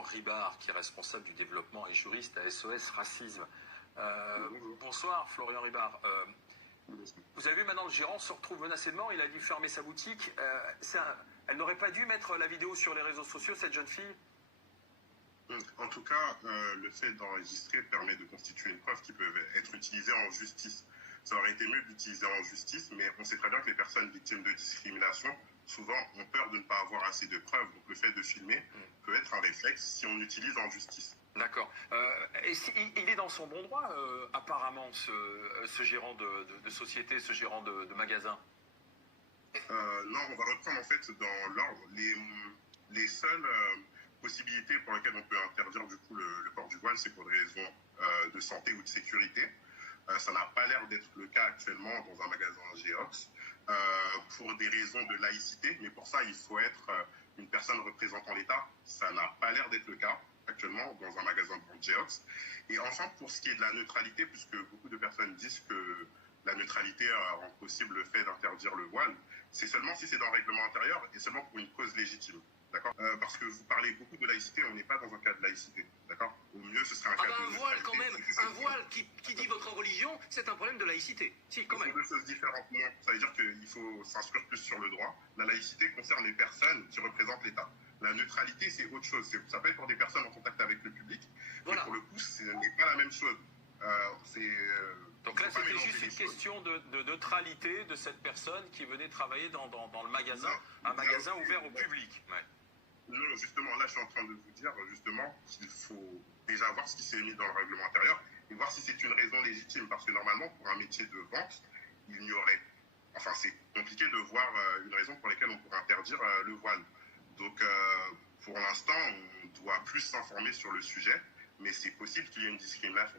Florian Ribard, qui est responsable du développement et juriste à SOS Racisme. Bonsoir Florian Ribard. Vous avez vu maintenant le gérant se retrouve menacé de mort, il a dû fermer sa boutique. Elle n'aurait pas dû mettre la vidéo sur les réseaux sociaux, cette jeune fille? En tout cas, le fait d'enregistrer permet de constituer une preuve qui peut être utilisée en justice. Ça aurait été mieux d'utiliser en justice, mais on sait très bien que les personnes victimes de discrimination, souvent, ont peur de ne pas avoir assez de preuves. Donc le fait de filmer peut être un réflexe si on l'utilise en justice. D'accord. Il est dans son bon droit, apparemment, ce gérant de société, ce gérant de magasin? Non, on va reprendre en fait dans l'ordre. Les seules possibilités pour lesquelles on peut interdire du coup le port du voile, c'est pour des raisons de santé ou de sécurité. Ça n'a pas l'air d'être le cas actuellement dans un magasin Geox, pour des raisons de laïcité, mais pour ça il faut être une personne représentant l'État. Ça n'a pas l'air d'être le cas actuellement dans un magasin de Geox. Et enfin, pour ce qui est de la neutralité, puisque beaucoup de personnes disent que la neutralité rend possible le fait d'interdire le voile, c'est seulement si c'est dans le règlement intérieur et seulement pour une cause légitime. D'accord, parce que vous parlez beaucoup de laïcité, on n'est pas dans un cas de laïcité. D'accord, au mieux, ce serait un cas de un voile quand même, un voile qui dit votre religion, c'est un problème de laïcité. Si, quand même. C'est deux choses différentes. Non, ça veut dire qu'il faut s'inscrire plus sur le droit. La laïcité concerne les personnes qui représentent l'État. La neutralité, c'est autre chose. Ça peut être pour des personnes en contact avec le public, voilà. Mais pour le coup, ce n'est pas la même chose. Donc là, c'était juste une question de neutralité de cette personne qui venait travailler dans le magasin, un magasin ouvert au public. Ouais. Non, justement, là, je suis en train de vous dire justement qu'il faut déjà voir ce qui s'est mis dans le règlement intérieur et voir si c'est une raison légitime. Parce que normalement, pour un métier de vente, il n'y aurait... Enfin, c'est compliqué de voir une raison pour laquelle on pourrait interdire le voile. Donc, pour l'instant, on doit plus s'informer sur le sujet, mais c'est possible qu'il y ait une discrimination.